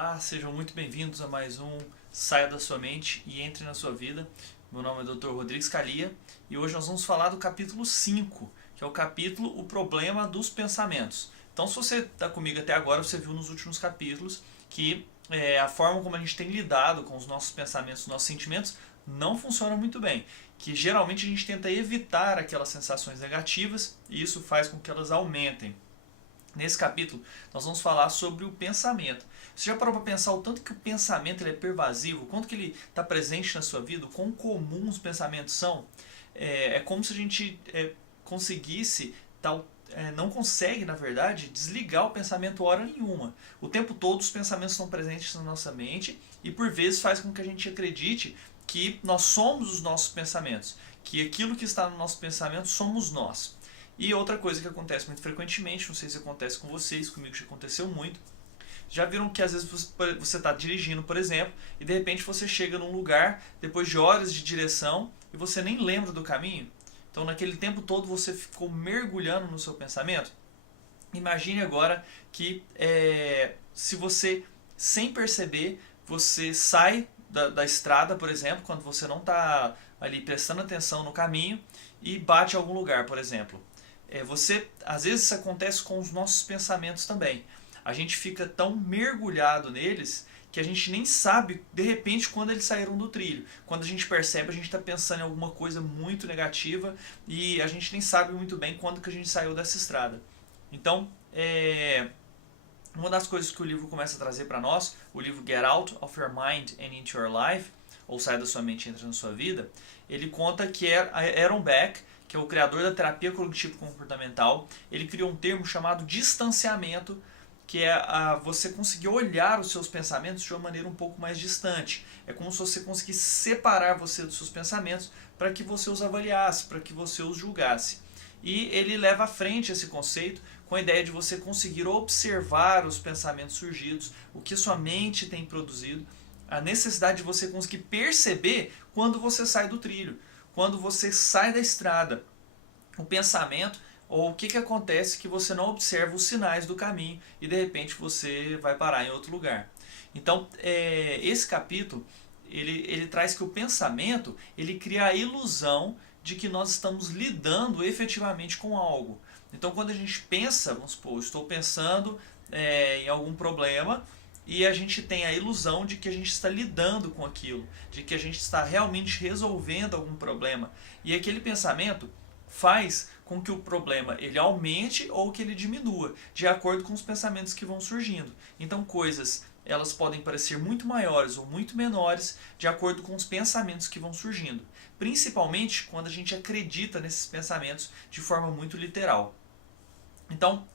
Olá, sejam muito bem-vindos a mais um Saia da Sua Mente e Entre na Sua Vida. Meu nome é Dr. Rodrigo Scalia e hoje nós vamos falar do capítulo 5, que é o capítulo O Problema dos Pensamentos. Então, se você está comigo até agora, você viu nos últimos capítulos que a forma como a gente tem lidado com os nossos pensamentos, nossos sentimentos, não funciona muito bem. Que geralmente a gente tenta evitar aquelas sensações negativas e isso faz com que elas aumentem. Nesse capítulo, nós vamos falar sobre o pensamento. Você já parou para pensar o tanto que o pensamento ele é pervasivo, o quanto que ele está presente na sua vida, o quão comuns os pensamentos são? É como se a gente conseguisse, não consegue, na verdade, desligar o pensamento hora nenhuma. O tempo todo os pensamentos estão presentes na nossa mente e por vezes faz com que a gente acredite que nós somos os nossos pensamentos, que aquilo que está no nosso pensamento somos nós. E outra coisa que acontece muito frequentemente, não sei se acontece com vocês, comigo já aconteceu muito, já viram que às vezes você está dirigindo, por exemplo, e de repente você chega num lugar, depois de horas de direção, e você nem lembra do caminho? Então naquele tempo todo você ficou mergulhando no seu pensamento? Imagine agora que se você, sem perceber, você sai da estrada, por exemplo, quando você não está ali prestando atenção no caminho, e bate em algum lugar, por exemplo. Às vezes isso acontece com os nossos pensamentos também. A gente fica tão mergulhado neles que a gente nem sabe, de repente, quando eles saíram do trilho. Quando a gente percebe, a gente está pensando em alguma coisa muito negativa e a gente nem sabe muito bem quando que a gente saiu dessa estrada. Então, uma das coisas que o livro começa a trazer para nós, o livro Get Out of Your Mind and Into Your Life, ou Sai da Sua Mente e Entra na Sua Vida, ele conta que Aaron Beck, que é o criador da terapia cognitivo-comportamental, ele criou um termo chamado distanciamento, que é você conseguir olhar os seus pensamentos de uma maneira um pouco mais distante. É como se você conseguisse separar você dos seus pensamentos para que você os avaliasse, para que você os julgasse. E ele leva à frente esse conceito com a ideia de você conseguir observar os pensamentos surgidos, o que sua mente tem produzido, a necessidade de você conseguir perceber quando você sai do trilho, quando você sai da estrada, o pensamento ou o que acontece que você não observa os sinais do caminho e de repente você vai parar em outro lugar. Então, esse capítulo ele traz que o pensamento ele cria a ilusão de que nós estamos lidando efetivamente com algo. Então, quando a gente pensa, vamos supor, estou pensando em algum problema, e a gente tem a ilusão de que a gente está lidando com aquilo, de que a gente está realmente resolvendo algum problema. E aquele pensamento faz com que o problema ele aumente ou que ele diminua, de acordo com os pensamentos que vão surgindo. Então coisas elas podem parecer muito maiores ou muito menores de acordo com os pensamentos que vão surgindo. Principalmente quando a gente acredita nesses pensamentos de forma muito literal. Então,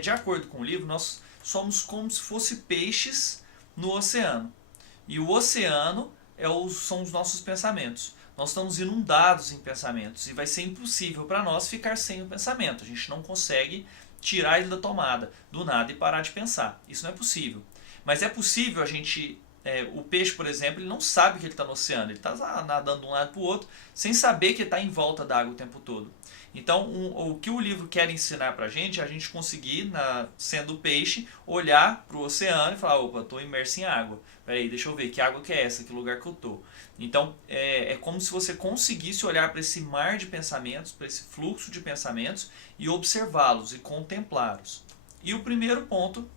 de acordo com o livro, nós somos como se fossem peixes no oceano. E o oceano são os nossos pensamentos. Nós estamos inundados em pensamentos e vai ser impossível para nós ficar sem o pensamento. A gente não consegue tirar ele da tomada do nada e parar de pensar. Isso não é possível. Mas é possível a gente... o peixe, por exemplo, ele não sabe que ele está no oceano. Ele está nadando de um lado para o outro sem saber que ele está em volta da água o tempo todo. Então, o que o livro quer ensinar pra gente é a gente conseguir, sendo peixe, olhar pro oceano e falar, opa, estou imerso em água. Peraí, deixa eu ver, que água que é essa? Que lugar que eu estou? Então, é como se você conseguisse olhar para esse mar de pensamentos, para esse fluxo de pensamentos e observá-los e contemplá-los. E o primeiro ponto,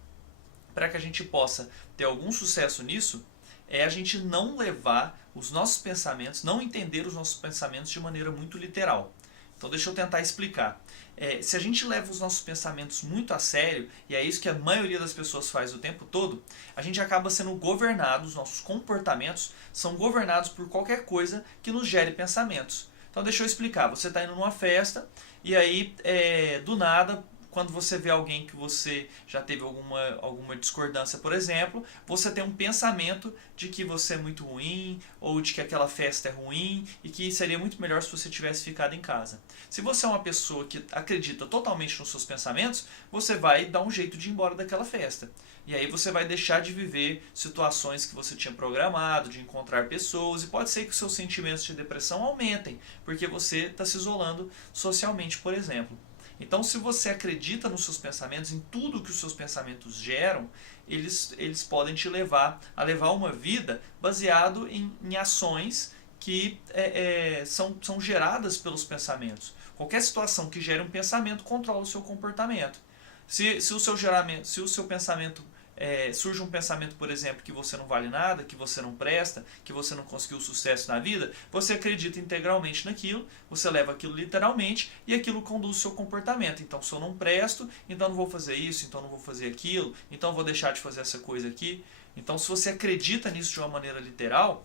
para que a gente possa ter algum sucesso nisso, é a gente não levar os nossos pensamentos, não entender os nossos pensamentos de maneira muito literal. Então deixa eu tentar explicar. Se a gente leva os nossos pensamentos muito a sério, e é isso que a maioria das pessoas faz o tempo todo, a gente acaba sendo governado, os nossos comportamentos são governados por qualquer coisa que nos gere pensamentos. Então deixa eu explicar. Você está indo numa festa, e aí do nada... Quando você vê alguém que você já teve alguma discordância, por exemplo, você tem um pensamento de que você é muito ruim, ou de que aquela festa é ruim, e que seria muito melhor se você tivesse ficado em casa. Se você é uma pessoa que acredita totalmente nos seus pensamentos, você vai dar um jeito de ir embora daquela festa. E aí você vai deixar de viver situações que você tinha programado, de encontrar pessoas, e pode ser que os seus sentimentos de depressão aumentem, porque você está se isolando socialmente, por exemplo. Então, se você acredita nos seus pensamentos, em tudo que os seus pensamentos geram, eles podem te levar a levar uma vida baseado em ações que são geradas pelos pensamentos. Qualquer situação que gere um pensamento controla o seu comportamento. Se o seu pensamento surge um pensamento, por exemplo, que você não vale nada, que você não presta, que você não conseguiu sucesso na vida, você acredita integralmente naquilo, você leva aquilo literalmente e aquilo conduz o seu comportamento. Então, se eu não presto, então não vou fazer isso, então não vou fazer aquilo, então vou deixar de fazer essa coisa aqui. Então, se você acredita nisso de uma maneira literal,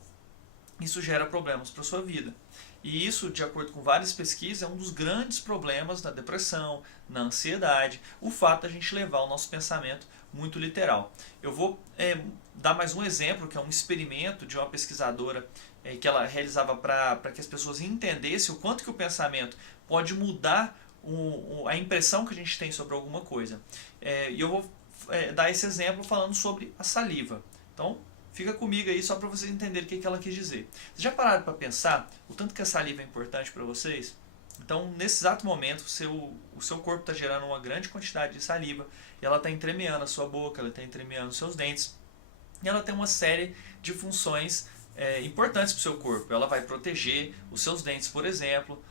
isso gera problemas para a sua vida. E isso, de acordo com várias pesquisas, é um dos grandes problemas na depressão, na ansiedade, o fato de a gente levar o nosso pensamento muito literal. Eu vou dar mais um exemplo, que é um experimento de uma pesquisadora que ela realizava para que as pessoas entendessem o quanto que o pensamento pode mudar a impressão que a gente tem sobre alguma coisa. E eu vou dar esse exemplo falando sobre a saliva. Então, fica comigo aí só para vocês entenderem o que ela quis dizer. Vocês já pararam para pensar o tanto que a saliva é importante para vocês? Então, nesse exato momento, o seu corpo está gerando uma grande quantidade de saliva e ela está entremeando a sua boca, ela está entremeando os seus dentes e ela tem uma série de funções importantes para o seu corpo. Ela vai proteger os seus dentes, por exemplo.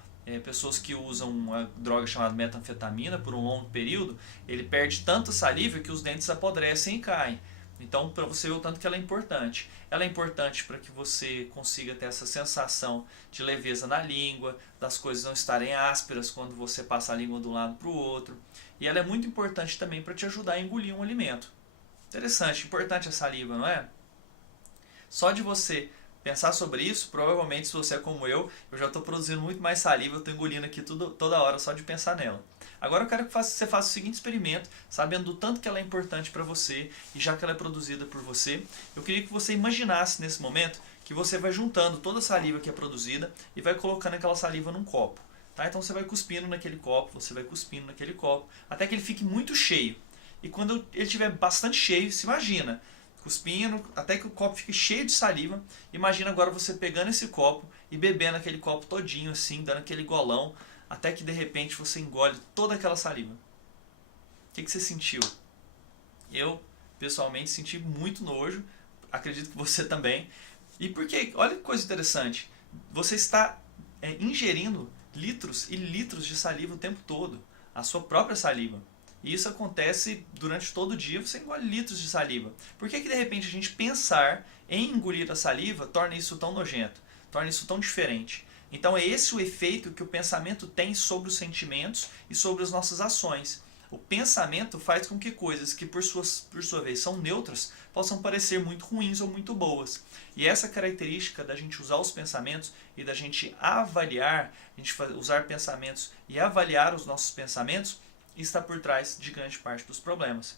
Pessoas que usam uma droga chamada metanfetamina por um longo período, ele perde tanta saliva que os dentes apodrecem e caem. Então, para você ver o tanto que ela é importante. Ela é importante para que você consiga ter essa sensação de leveza na língua, das coisas não estarem ásperas quando você passa a língua de um lado para o outro. E ela é muito importante também para te ajudar a engolir um alimento. Interessante, importante a saliva, não é? Só de você pensar sobre isso, provavelmente se você é como eu já estou produzindo muito mais saliva, eu estou engolindo aqui toda hora só de pensar nela. Agora eu quero que você faça o seguinte experimento, sabendo do tanto que ela é importante para você, e já que ela é produzida por você, eu queria que você imaginasse nesse momento que você vai juntando toda a saliva que é produzida e vai colocando aquela saliva num copo. Tá? Então você vai cuspindo naquele copo, até que ele fique muito cheio. E quando ele estiver bastante cheio, se imagina, cuspindo até que o copo fique cheio de saliva. Imagina agora você pegando esse copo e bebendo aquele copo todinho assim, dando aquele golão, até que de repente você engole toda aquela saliva. O que você sentiu? Eu, pessoalmente, senti muito nojo, acredito que você também. E por quê? Olha que coisa interessante, você está ingerindo litros e litros de saliva o tempo todo, a sua própria saliva. E isso acontece durante todo o dia, você engole litros de saliva. Por que de repente a gente pensar em engolir a saliva torna isso tão nojento, torna isso tão diferente? Então é esse o efeito que o pensamento tem sobre os sentimentos e sobre as nossas ações. O pensamento faz com que coisas que por sua vez são neutras possam parecer muito ruins ou muito boas. E essa característica da gente usar os pensamentos e da gente avaliar, a gente usar pensamentos e avaliar os nossos pensamentos, está por trás de grande parte dos problemas.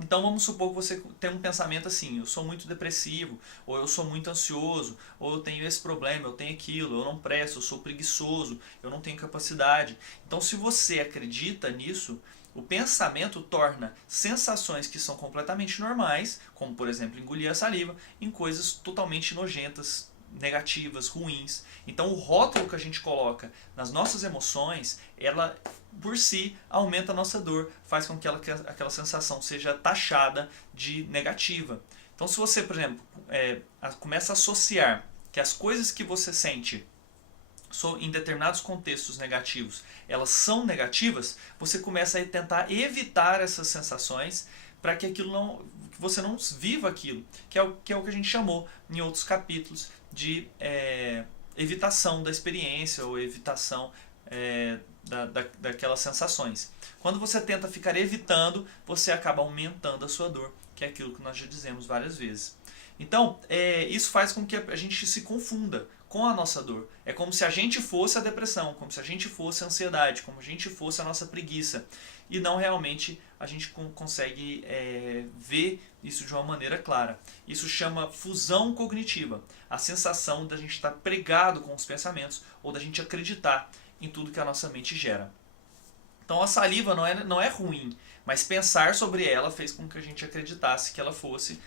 Então vamos supor que você tem um pensamento assim, eu sou muito depressivo, ou eu sou muito ansioso, ou eu tenho esse problema, eu tenho aquilo, eu não presto, eu sou preguiçoso, eu não tenho capacidade. Então se você acredita nisso, o pensamento torna sensações que são completamente normais, como por exemplo engolir a saliva, em coisas totalmente nojentas, negativas, ruins. Então o rótulo que a gente coloca nas nossas emoções, ela por si aumenta a nossa dor, faz com que aquela sensação seja taxada de negativa. Então se você, por exemplo, começa a associar que as coisas que você sente em determinados contextos negativos, elas são negativas, você começa a tentar evitar essas sensações para que que você não viva aquilo, que é o que a gente chamou em outros capítulos de evitação da experiência ou evitação daquelas sensações. Quando você tenta ficar evitando, você acaba aumentando a sua dor, que é aquilo que nós já dizemos várias vezes. Então, isso faz com que a gente se confunda com a nossa dor. É como se a gente fosse a depressão, como se a gente fosse a ansiedade, como se a gente fosse a nossa preguiça. E não realmente a gente consegue ver isso de uma maneira clara. Isso chama fusão cognitiva. A sensação da gente estar pregado com os pensamentos ou da gente acreditar em tudo que a nossa mente gera. Então a saliva não é ruim, mas pensar sobre ela fez com que a gente acreditasse que ela fosse,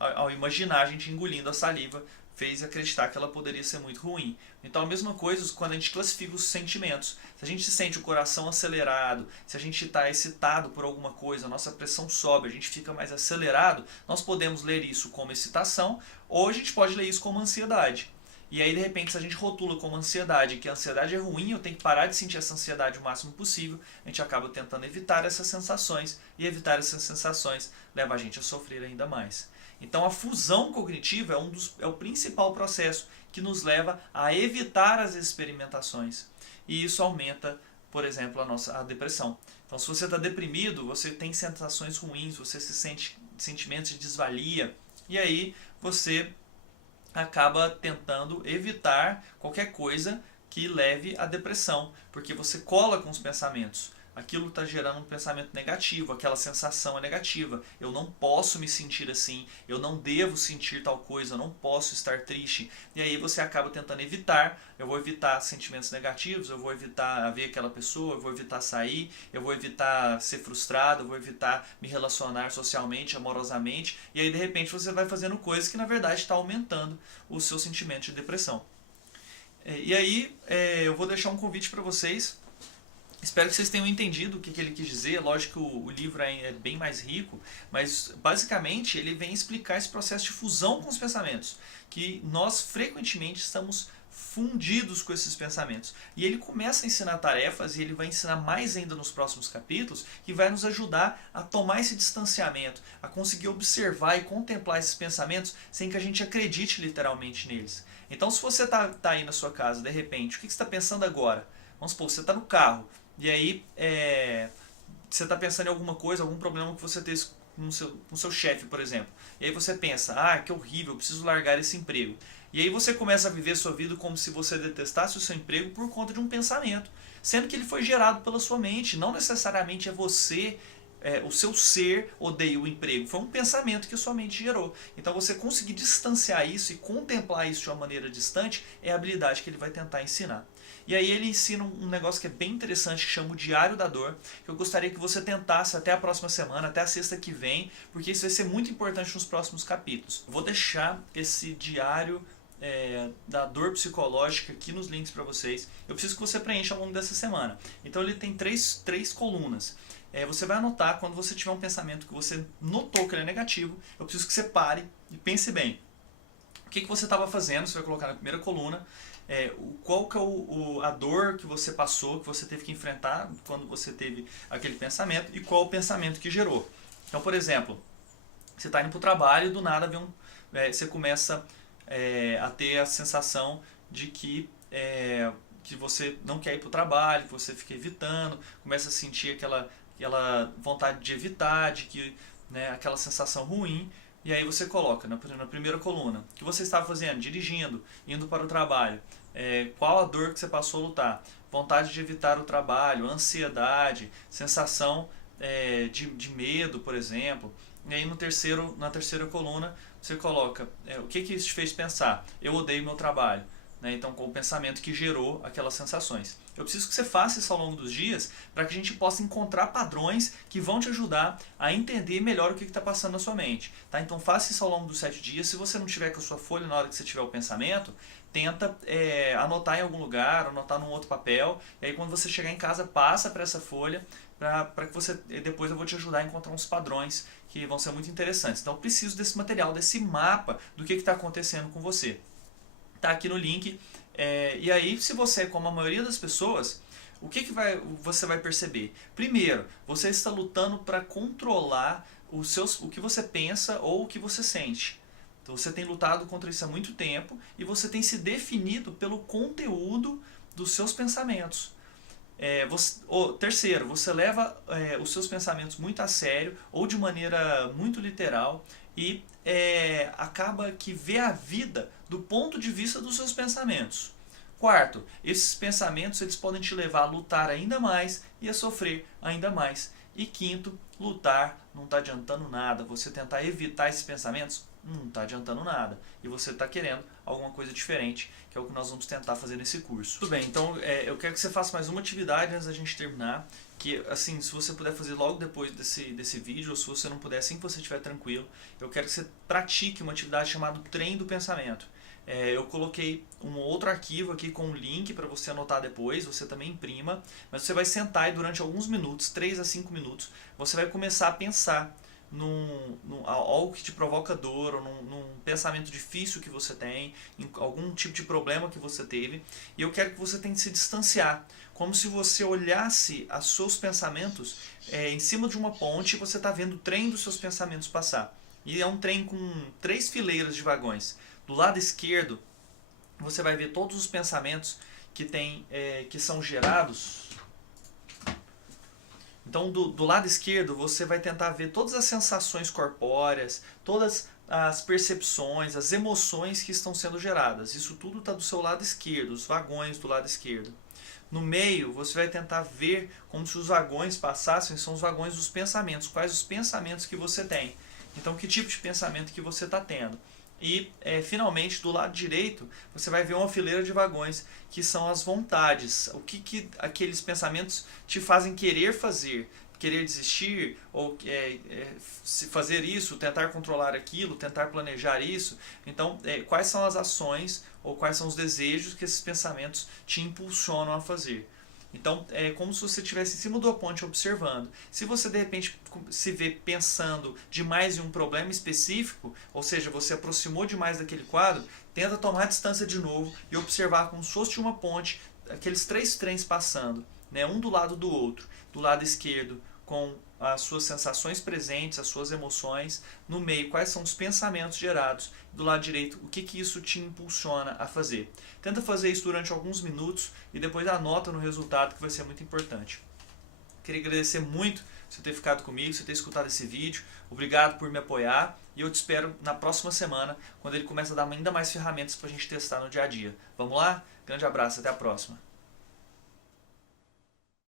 ao imaginar a gente engolindo a saliva, fez acreditar que ela poderia ser muito ruim. Então a mesma coisa quando a gente classifica os sentimentos. Se a gente sente o coração acelerado, se a gente está excitado por alguma coisa, a nossa pressão sobe, a gente fica mais acelerado, nós podemos ler isso como excitação ou a gente pode ler isso como ansiedade. E aí, de repente, se a gente rotula como ansiedade, que a ansiedade é ruim, eu tenho que parar de sentir essa ansiedade o máximo possível, a gente acaba tentando evitar essas sensações, e evitar essas sensações leva a gente a sofrer ainda mais. Então, a fusão cognitiva é o principal processo que nos leva a evitar as experimentações. E isso aumenta, por exemplo, a depressão. Então, se você está deprimido, você tem sensações ruins, você se sente sentimentos de desvalia, e aí você acaba tentando evitar qualquer coisa que leve à depressão, porque você cola com os pensamentos. Aquilo está gerando um pensamento negativo, aquela sensação é negativa. Eu não posso me sentir assim, eu não devo sentir tal coisa, eu não posso estar triste. E aí você acaba tentando evitar, eu vou evitar sentimentos negativos, eu vou evitar ver aquela pessoa, eu vou evitar sair, eu vou evitar ser frustrado, eu vou evitar me relacionar socialmente, amorosamente. E aí de repente você vai fazendo coisas que na verdade está aumentando o seu sentimento de depressão. E aí eu vou deixar um convite para vocês. Espero que vocês tenham entendido o que ele quis dizer. Lógico que o livro é bem mais rico, mas basicamente ele vem explicar esse processo de fusão com os pensamentos, que nós frequentemente estamos fundidos com esses pensamentos. E ele começa a ensinar tarefas, e ele vai ensinar mais ainda nos próximos capítulos, que vai nos ajudar a tomar esse distanciamento, a conseguir observar e contemplar esses pensamentos sem que a gente acredite literalmente neles. Então, se você está aí na sua casa, de repente, o que você está pensando agora? Vamos supor, você está no carro, e aí você está pensando em alguma coisa, algum problema que você teve com o seu chefe, por exemplo. E aí você pensa, que horrível, eu preciso largar esse emprego. E aí você começa a viver a sua vida como se você detestasse o seu emprego por conta de um pensamento, sendo que ele foi gerado pela sua mente, não necessariamente é você. O seu ser odeia o emprego. Foi um pensamento que a sua mente gerou. Então você conseguir distanciar isso e contemplar isso de uma maneira distante é a habilidade que ele vai tentar ensinar. E aí ele ensina um negócio que é bem interessante, que chama o Diário da Dor, que eu gostaria que você tentasse até a próxima semana, até a sexta que vem, porque isso vai ser muito importante nos próximos capítulos. Vou deixar esse diário da dor psicológica aqui nos links para vocês. Eu preciso que você preencha ao longo dessa semana. Então ele tem três colunas. Você vai anotar quando você tiver um pensamento que você notou que ele é negativo. Eu preciso que você pare e pense bem. O que você estava fazendo? Você vai colocar na primeira coluna. Qual que é a dor que você passou, que você teve que enfrentar quando você teve aquele pensamento, e qual o pensamento que gerou. Então, por exemplo, você está indo para o trabalho e do nada você começa a ter a sensação de que você não quer ir para o trabalho, que você fica evitando, começa a sentir aquela vontade de evitar, aquela sensação ruim. E aí você coloca na primeira coluna o que você estava fazendo, dirigindo, indo para o trabalho, qual a dor que você passou a lutar, vontade de evitar o trabalho, ansiedade, sensação de medo, por exemplo. E aí na terceira coluna você coloca o que isso te fez pensar, eu odeio meu trabalho. Então, com o pensamento que gerou aquelas sensações. Eu preciso que você faça isso ao longo dos dias para que a gente possa encontrar padrões que vão te ajudar a entender melhor o que está passando na sua mente. Tá? Então, faça isso ao longo dos 7 dias. Se você não tiver com a sua folha na hora que você tiver o pensamento, tenta anotar em algum lugar, anotar num outro papel. E aí, quando você chegar em casa, passa para essa folha para que você depois eu vou te ajudar a encontrar uns padrões que vão ser muito interessantes. Então, eu preciso desse material, desse mapa do que está acontecendo com você. Tá aqui no link. E aí, se você, como a maioria das pessoas, o que você vai perceber? Primeiro, você está lutando para controlar o que você pensa ou o que você sente. Então, você tem lutado contra isso há muito tempo e você tem se definido pelo conteúdo dos seus pensamentos. Terceiro, você leva os seus pensamentos muito a sério ou de maneira muito literal e acaba que vê a vida do ponto de vista dos seus pensamentos. Quarto, esses pensamentos eles podem te levar a lutar ainda mais e a sofrer ainda mais. E quinto, lutar não está adiantando nada. Você tentar evitar esses pensamentos não está adiantando nada. E você está querendo alguma coisa diferente, que é o que nós vamos tentar fazer nesse curso. Tudo bem, então eu quero que você faça mais uma atividade antes da gente terminar. Que, assim, se você puder fazer logo depois desse vídeo, ou se você não puder, assim que você estiver tranquilo, eu quero que você pratique uma atividade chamada Trem do Pensamento. Eu coloquei um outro arquivo aqui com um link para você anotar depois, você também imprima, mas você vai sentar e durante alguns minutos, 3 a 5 minutos, você vai começar a pensar algo que te provoca dor, ou num pensamento difícil que você tem, em algum tipo de problema que você teve, e eu quero que você tente se distanciar, como se você olhasse os seus pensamentos em cima de uma ponte e você está vendo o trem dos seus pensamentos passar. E é um trem com 3 fileiras de vagões. Do lado esquerdo, você vai ver todos os pensamentos que são gerados. Então, do lado esquerdo, você vai tentar ver todas as sensações corpóreas, todas as percepções, as emoções que estão sendo geradas. Isso tudo está do seu lado esquerdo, os vagões do lado esquerdo. No meio, você vai tentar ver como se os vagões passassem, são os vagões dos pensamentos. Quais os pensamentos que você tem. Então, que tipo de pensamento que você está tendo. E, finalmente, do lado direito, você vai ver uma fileira de vagões, que são as vontades. O que aqueles pensamentos te fazem querer fazer. Querer desistir, ou fazer isso, tentar controlar aquilo, tentar planejar isso. Então, quais são as ações, ou quais são os desejos que esses pensamentos te impulsionam a fazer. Então, é como se você estivesse em cima da ponte observando. Se você, de repente, se vê pensando demais em um problema específico, ou seja, você aproximou demais daquele quadro, tenta tomar distância de novo e observar como se fosse uma ponte, aqueles 3 trens passando, né, um do lado do outro. Do lado esquerdo, com as suas sensações presentes, as suas emoções. No meio, quais são os pensamentos gerados. Do lado direito, o que isso te impulsiona a fazer. Tenta fazer isso durante alguns minutos e depois anota no resultado, que vai ser muito importante. Queria agradecer muito você ter ficado comigo, você ter escutado esse vídeo. Obrigado por me apoiar e eu te espero na próxima semana, quando ele começa a dar ainda mais ferramentas para a gente testar no dia a dia. Vamos lá? Grande abraço, até a próxima.